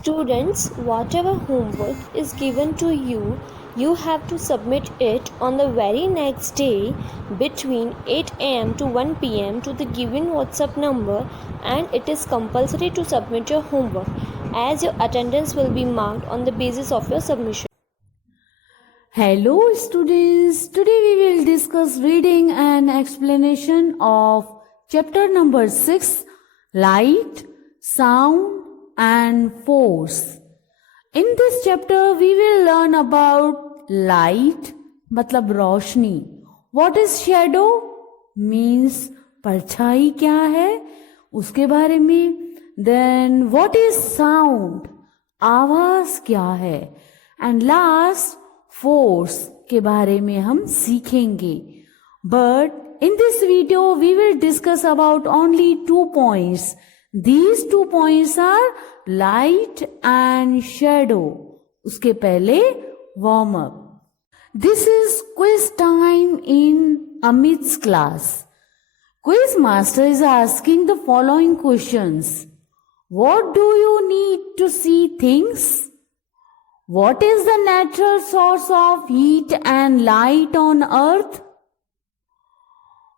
Students, whatever homework is given to you, you have to submit it on the very next day between 8 am to 1 pm to the given WhatsApp number, and it is compulsory to submit your homework as your attendance will be marked on the basis of your submission. Hello students, today we will discuss reading and explanation of chapter number 6, Light, Sound and Force. In this chapter we will learn about light मतलब रोशनी. What is shadow means परछाई क्या है उसके बारे में. Then what is sound, आवाज क्या है. And last force के बारे में हम सीखेंगे. But in this video we will discuss about only 2 points. These 2 points are light and shadow. उसके पहले warm up. This is quiz time in Amit's class. Quiz master is asking the following questions. What do you need to see things? What is the natural source of heat and light on earth?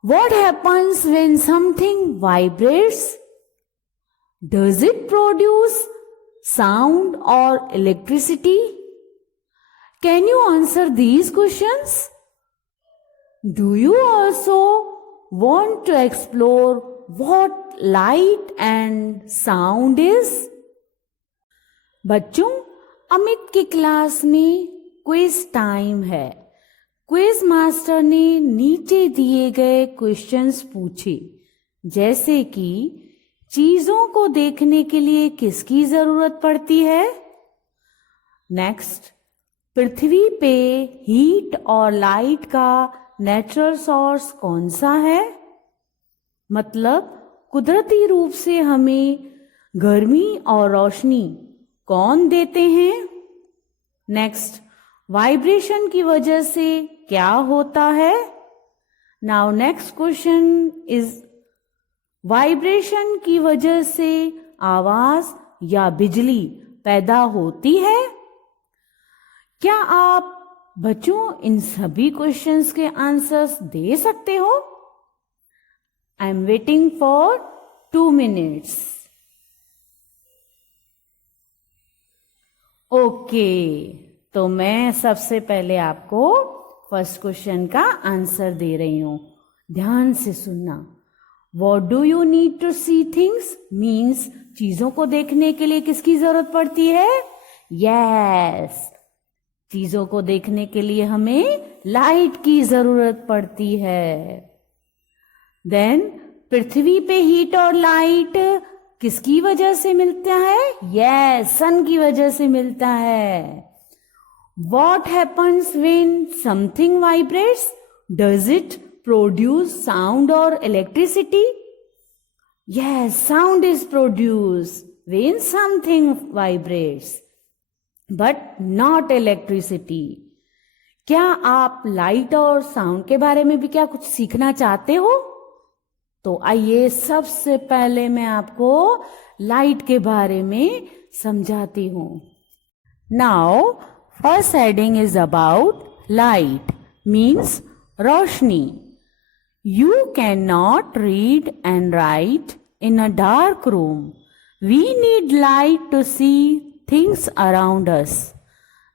What happens when something vibrates? Does it produce sound or electricity? Can you answer these questions? Do you also want to explore what light and sound is? बच्चों, अमित की class में quiz time है. Quiz master ने नीचे दिए गए questions पूछे, जैसे कि चीजों को देखने के लिए किसकी जरूरत पड़ती है. नेक्स्ट, पृथ्वी पे हीट और लाइट का नेचुरल सोर्स कौन सा है, मतलब कुदरती रूप से हमें गर्मी और रोशनी कौन देते हैं. नेक्स्ट, वाइब्रेशन की वजह से क्या होता है. Now next question is, vibration की वजह से आवाज या बिजली पैदा होती है. क्या आप बच्चों इन सभी क्वेश्चंस के आंसर्स दे सकते हो. I am waiting for 2 minutes. Okay, तो मैं सबसे पहले आपको फर्स्ट क्वेश्चन का आंसर दे रही हूं. ध्यान से सुनना. What do you need to see things means चीजों को देखने के लिए किसकी जरूरत पड़ती है. Yes, चीजों को देखने के लिए हमें लाइट की जरूरत पड़ती है. देन पृथ्वी पे हीट और लाइट किसकी वजह से मिलता है. Yes, सन की वजह से मिलता है. What happens when something vibrates? Does it produce sound or electricity? Yes, sound is produced when something vibrates, but not electricity. क्या आप लाइट और साउंड के बारे में भी क्या कुछ सीखना चाहते हो. तो आइए सबसे पहले मैं आपको लाइट के बारे में समझाती हूं. Now first heading is about light means Roshni. You cannot read and write in a dark room. We need light to see things around us.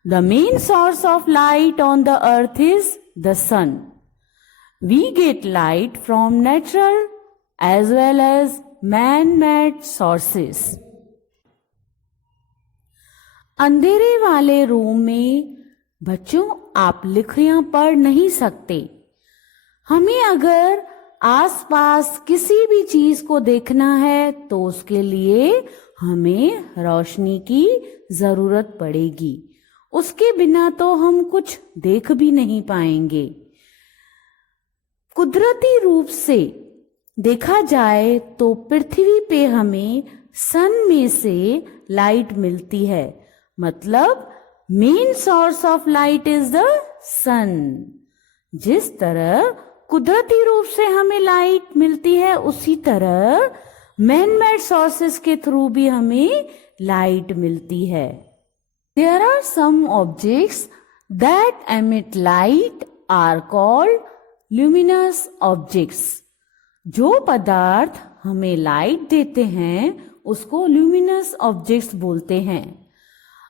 The main source of light on the earth is the sun. We get light from natural as well as man-made sources. अंधेरे वाले room में बच्चों आप लिखियां पढ़ नहीं सकते. हमें अगर आसपास किसी भी चीज को देखना है तो उसके लिए हमें रोशनी की जरूरत पड़ेगी. उसके बिना तो हम कुछ देख भी नहीं पाएंगे. कुदरती रूप से देखा जाए तो पृथ्वी पे हमें सन में से लाइट मिलती है, मतलब main source of light is the sun. जिस तरह कुदरती रूप से हमें लाइट मिलती है, उसी तरह मैन मेड सोर्सेस के थ्रू भी हमें लाइट मिलती है। There are some objects that emit light are called luminous objects. जो पदार्थ हमें लाइट देते हैं उसको ल्यूमिनस ऑब्जेक्ट्स बोलते हैं।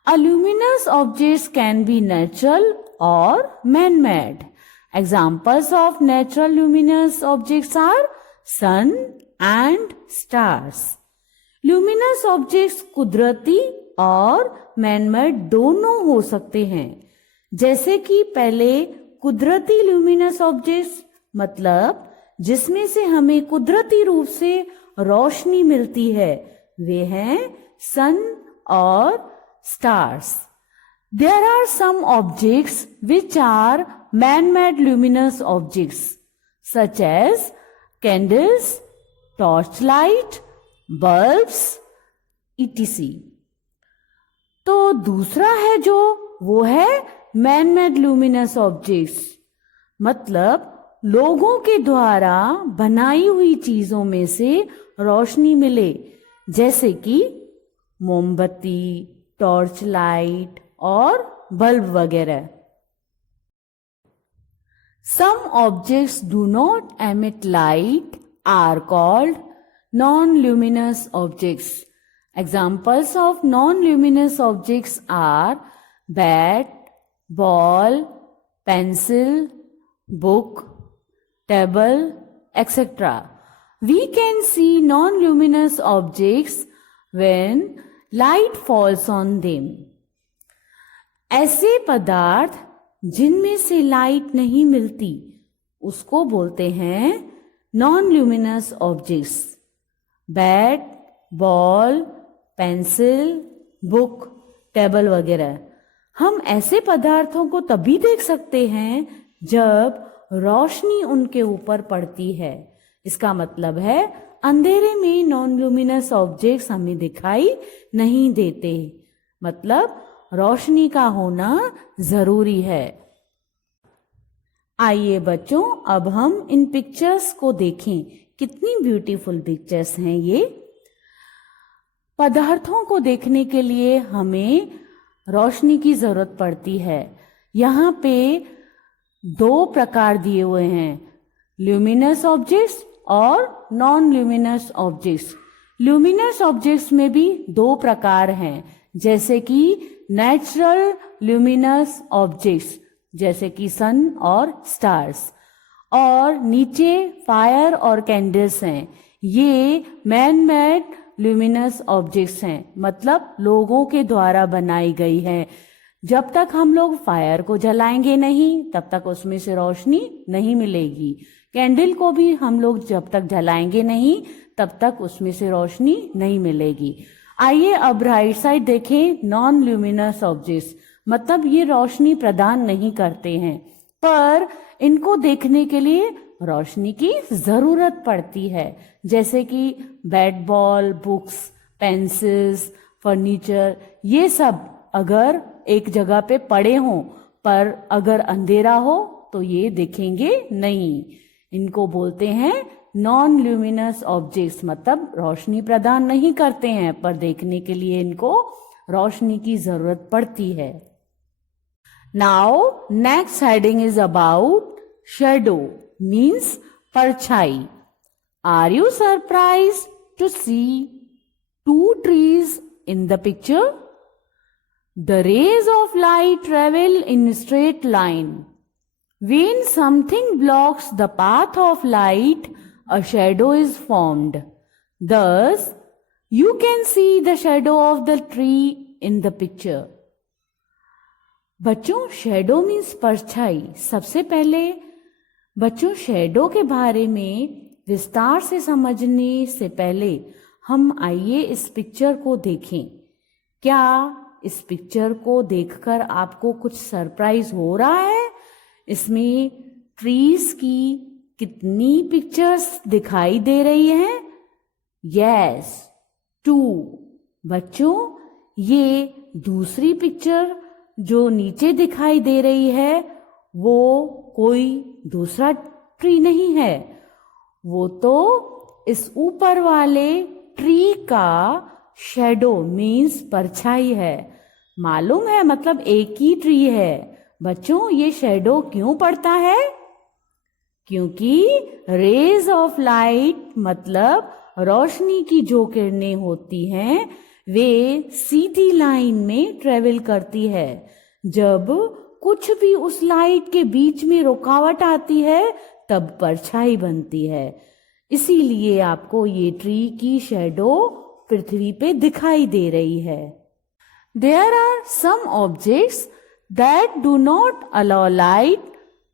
A luminous objects can be natural or man-made. Examples of natural luminous objects are sun and stars. Luminous objects कुदरती और man-made दोनों हो सकते हैं। जैसे कि पहले कुदरती luminous objects मतलब जिसमें से हमें कुदरती रूप से रोशनी मिलती है, वे हैं sun और stars. There are some objects which are man-made luminous objects such as candles, torchlight, bulbs, etc. तो दूसरा है जो वो है man-made luminous objects मतलब लोगों के द्वारा बनाई हुई चीजों में से रोशनी मिले, जैसे कि मोमबत्ती, टॉर्च लाइट और बल्ब वगैरह। Some objects do not emit light are called non-luminous objects. Examples of non-luminous objects are bat, ball, pencil, book, table, etc. We can see non-luminous objects when light falls on them. ऐसे पदार्थ जिनमें से light नहीं मिलती उसको बोलते हैं non luminous objects. Bat, ball, pencil, book, table वगैरह। हम ऐसे पदार्थों को तभी देख सकते हैं जब रोशनी उनके ऊपर पड़ती है। इसका मतलब है अंधेरे में नॉन लुमिनस ऑब्जेक्ट्स हमें दिखाई नहीं देते, मतलब रोशनी का होना जरूरी है। आइए बच्चों, अब हम इन पिक्चर्स को देखें। कितनी ब्यूटीफुल पिक्चर्स हैं ये। पदार्थों को देखने के लिए हमें रोशनी की जरूरत पड़ती है। यहाँ पे दो प्रकार दिए हुए हैं, ल्यूमिनस ऑब्जेक्ट्स और non luminous objects. Luminous objects में भी दो प्रकार हैं, जैसे कि नेचुरल ल्यूमिनस ऑब्जेक्ट्स जैसे कि सन और स्टार्स, और नीचे फायर और कैंडल्स हैं। ये मैन मेड ल्यूमिनस ऑब्जेक्ट्स हैं, मतलब लोगों के द्वारा बनाई गई है। जब तक हम लोग फायर को जलाएंगे नहीं तब तक उसमें से रोशनी नहीं मिलेगी। कैंडल को भी हम लोग जब तक जलाएंगे नहीं तब तक उसमें से रोशनी नहीं मिलेगी। आइए अब राइट साइड देखें। नॉन ल्यूमिनस ऑब्जेक्ट्स मतलब ये रोशनी प्रदान नहीं करते हैं, पर इनको देखने के लिए रोशनी की जरूरत पड़ती है, जैसे कि bat ball, books, pencils, furniture. ये सब अगर एक जगह पे पड़े हों पर अगर अंधेरा हो तो ये दिखेंगे नहीं। इनको बोलते हैं नॉन ल्यूमिनस ऑब्जेक्ट्स, मतलब रोशनी प्रदान नहीं करते हैं पर देखने के लिए इनको रोशनी की जरूरत पड़ती है। Now next heading is about shadow, means परछाई। Are you surprised to see two trees in the picture? The rays of light travel in a straight line. When something blocks the path of light, a shadow is formed. Thus, you can see the shadow of the tree in the picture. बच्चों, shadow means परछाई। सबसे पहले बच्चों shadow के बारे में विस्तार से समझने से पहले हम आइए इस पिक्चर को देखें। क्या इस पिक्चर को देखकर आपको कुछ सरप्राइज हो रहा है? इसमें ट्रीज की कितनी पिक्चर्स दिखाई दे रही हैं? यस, 2। बच्चों, ये दूसरी पिक्चर जो नीचे दिखाई दे रही है वो कोई दूसरा ट्री नहीं है, वो तो इस ऊपर वाले ट्री का शेडो मीन्स परछाई है। मालूम है, मतलब एक ही ट्री है। बच्चों, ये शेडो क्यों पड़ता है? क्योंकि रेज ऑफ लाइट मतलब रोशनी की जो किरणें होती हैं वे सीधी लाइन में ट्रेवल करती है। जब कुछ भी उस लाइट के बीच में रुकावट आती है तब परछाई बनती है। इसीलिए आपको ये ट्री की शेडो पृथ्वी पे दिखाई दे रही है। There are some objects that do not allow light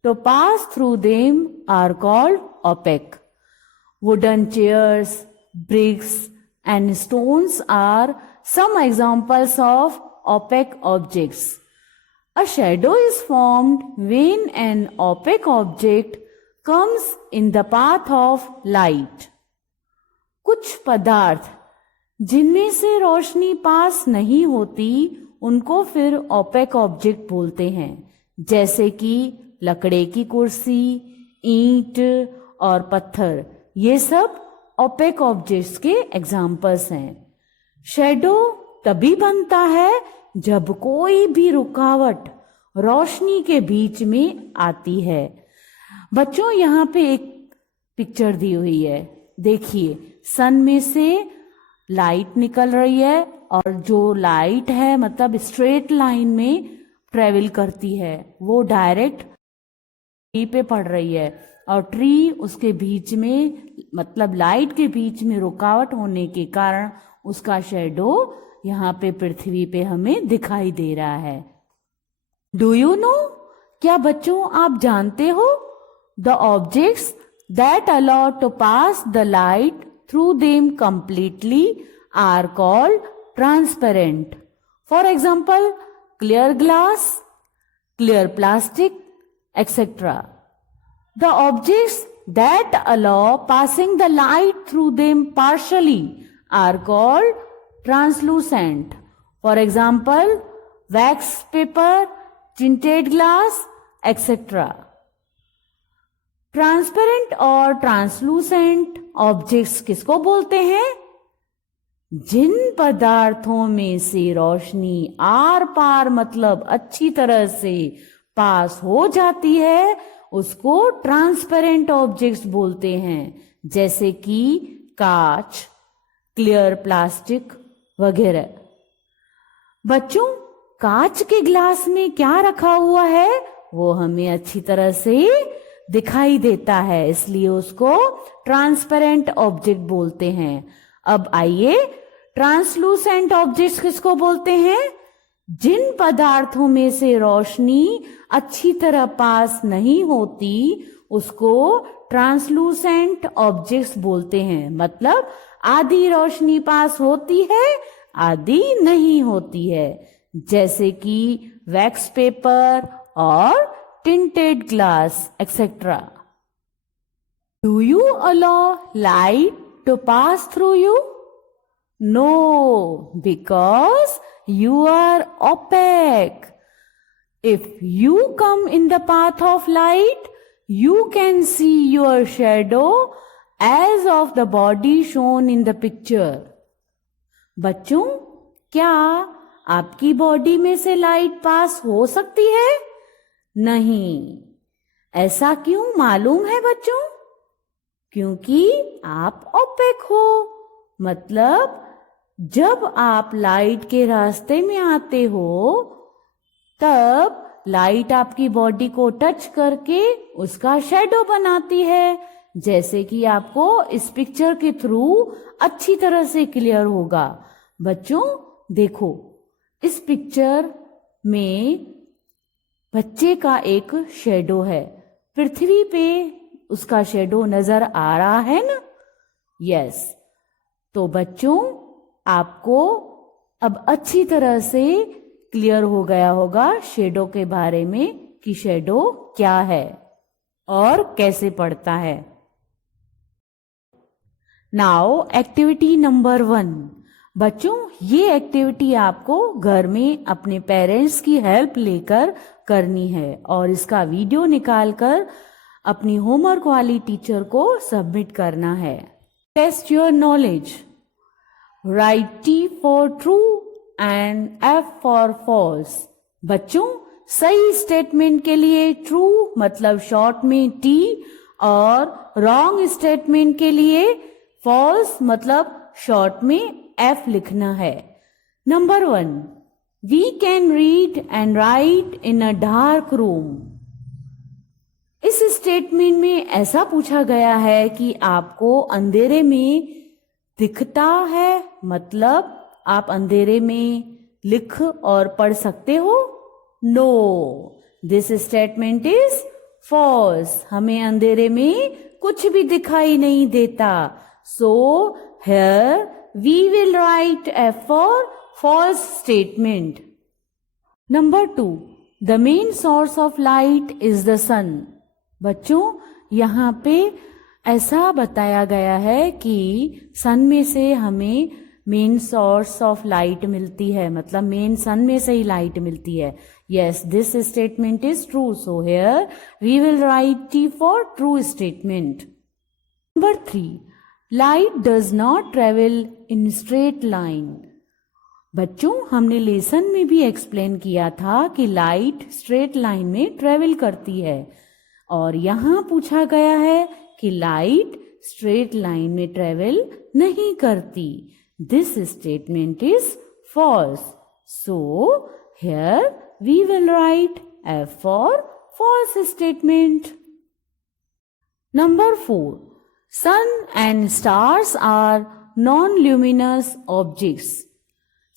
to pass through them are called opaque. Wooden chairs, bricks and stones are some examples of opaque objects. A shadow is formed when an opaque object comes in the path of light. कुछ पदार्थ जिनमें से रोशनी पास नहीं होती उनको फिर opaque object बोलते हैं, जैसे कि लकड़े की कुर्सी, ईंट और पत्थर। ये सब ओपेक ऑब्जेक्ट्स के एग्जाम्पल्स हैं। शेडो तभी बनता है जब कोई भी रुकावट रोशनी के बीच में आती है। बच्चों, यहाँ पे एक पिक्चर दी हुई है, देखिए। सन में से लाइट निकल रही है और जो लाइट है मतलब स्ट्रेट लाइन में ट्रेवल करती है, वो डायरेक्ट ट्री पे पड़ रही है और ट्री उसके बीच में मतलब लाइट के बीच में रुकावट होने के कारण उसका शेडो यहाँ पे पृथ्वी पे हमें दिखाई दे रहा है। डू यू नो, क्या बच्चों आप जानते हो? The objects that allow to pass the light through them completely are called transparent. For example, clear glass, clear plastic, etc. The objects that allow passing the light through them partially are called translucent. For example, wax paper, tinted glass, etc. Transparent और translucent objects किसको बोलते हैं? जिन पदार्थों में से रोशनी are पार मतलब अच्छी तरह से पास हो जाती है उसको ट्रांसपेरेंट ऑब्जेक्ट्स बोलते हैं, जैसे कि कांच, क्लियर प्लास्टिक वगैरह। बच्चों, कांच के ग्लास में क्या रखा हुआ है वो हमें अच्छी तरह से दिखाई देता है, इसलिए उसको ट्रांसपेरेंट ऑब्जेक्ट बोलते हैं। अब आइए, ट्रांसलूसेंट ऑब्जेक्ट्स किसको बोलते हैं? जिन पदार्थों में से रोशनी अच्छी तरह पास नहीं होती उसको ट्रांसलूसेंट ऑब्जेक्ट्स बोलते हैं। मतलब आधी रोशनी पास होती है, आधी नहीं होती है, जैसे कि वैक्स पेपर और tinted glass, etc. Do you allow light to pass through you? No, because you are opaque. If you come in the path of light, you can see your shadow as of the body shown in the picture. बच्चों, क्या आपकी body में से light pass हो सकती है? नहीं। ऐसा क्यों मालूम है बच्चों? क्योंकि आप ओपेक हो। मतलब जब आप लाइट के रास्ते में आते हो तब लाइट आपकी बॉडी को टच करके उसका शेडो बनाती है, जैसे कि आपको इस पिक्चर के थ्रू अच्छी तरह से क्लियर होगा। बच्चों देखो, इस पिक्चर में बच्चे का एक शेडो है, पृथ्वी पे उसका शेडो नजर आ रहा है ना? यस। तो बच्चों, आपको अब अच्छी तरह से क्लियर हो गया होगा शेडो के बारे में कि शेडो क्या है और कैसे पड़ता है। Now activity number 1। बच्चों, ये एक्टिविटी आपको घर में अपने पेरेंट्स की हेल्प लेकर करनी है और इसका वीडियो निकालकर अपनी होमवर्क वाली टीचर को सबमिट करना है। Test your knowledge. Write T for true and F for false. बच्चों, सही स्टेटमेंट के लिए ट्रू मतलब शॉर्ट में T और रॉन्ग स्टेटमेंट के लिए फॉल्स मतलब शॉर्ट में F लिखना है. Number 1, We can read and write in a dark room. इस स्टेटमेंट में ऐसा पूछा गया है कि आपको अंधेरे में दिखता है, मतलब आप अंधेरे में लिख और पढ़ सकते हो. No, this statement is false. हमें अंधेरे में कुछ भी दिखाई नहीं देता. So here we will write F for false statement. Number 2, the main source of light is the sun. बच्चों, यहाँ पे ऐसा बताया गया है कि सन में से हमें मेन सोर्स ऑफ लाइट मिलती है, मतलब मेन सन में से ही लाइट मिलती है. Yes, this statement is true. So here we will write T for true statement. Number 3, light does not travel in straight line. बच्चों, हमने लेसन में भी एक्सप्लेन किया था कि लाइट स्ट्रेट लाइन में ट्रेवल करती है, और यहाँ पूछा गया है कि लाइट स्ट्रेट लाइन में ट्रेवल नहीं करती. This statement is false. So here we will write F for false statement. Number 4, sun and stars are non luminous objects.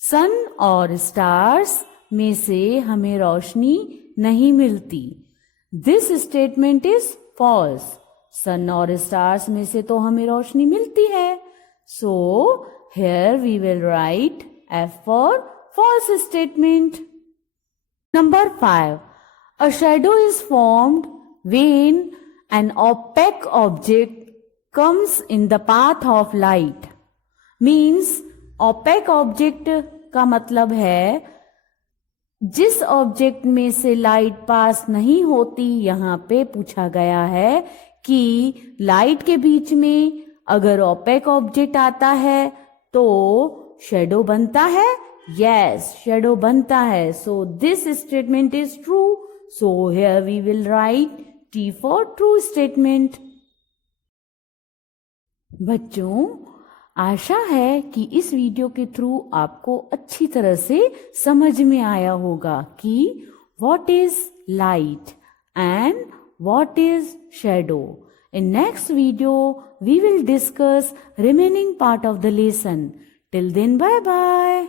Sun और स्टार्स में से हमें रोशनी नहीं मिलती. This statement is false. Sun और स्टार्स में से तो हमें रोशनी मिलती है. सो here we will write F for false statement. Number 5, a shadow is formed when an opaque object comes in the path of light. Means opaque object का मतलब है जिस ऑब्जेक्ट में से लाइट पास नहीं होती. यहाँ पे पूछा गया है कि लाइट के बीच में अगर ओपेक ऑब्जेक्ट आता है तो शेडो बनता है. यस, शेडो बनता है. So this statement is true. So here we will write T for true statement. बच्चों, आशा है कि इस वीडियो के थ्रू आपको अच्छी तरह से समझ में आया होगा कि what is light and what is shadow. In next video we will discuss remaining part of the lesson. Till then, bye bye.